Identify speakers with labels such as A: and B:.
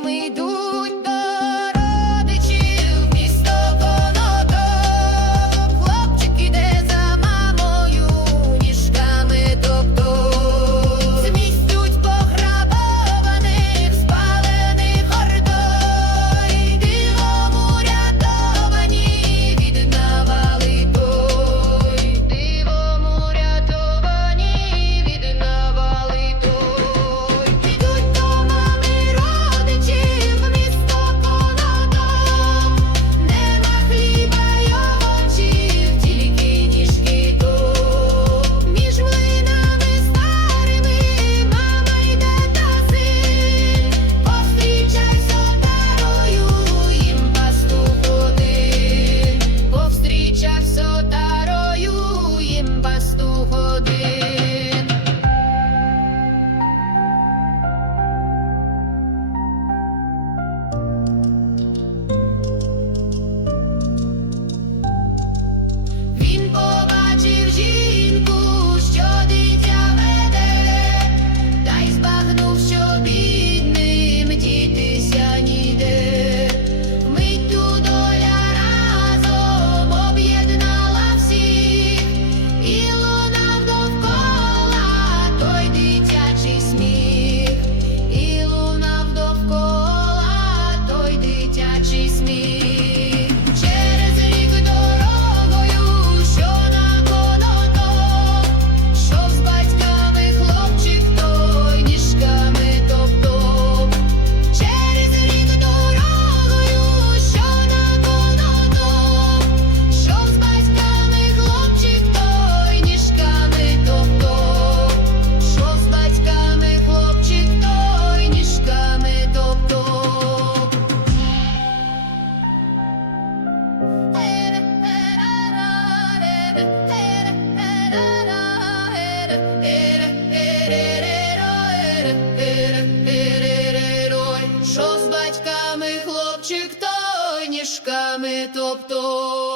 A: ми йдуть. i'm me top top.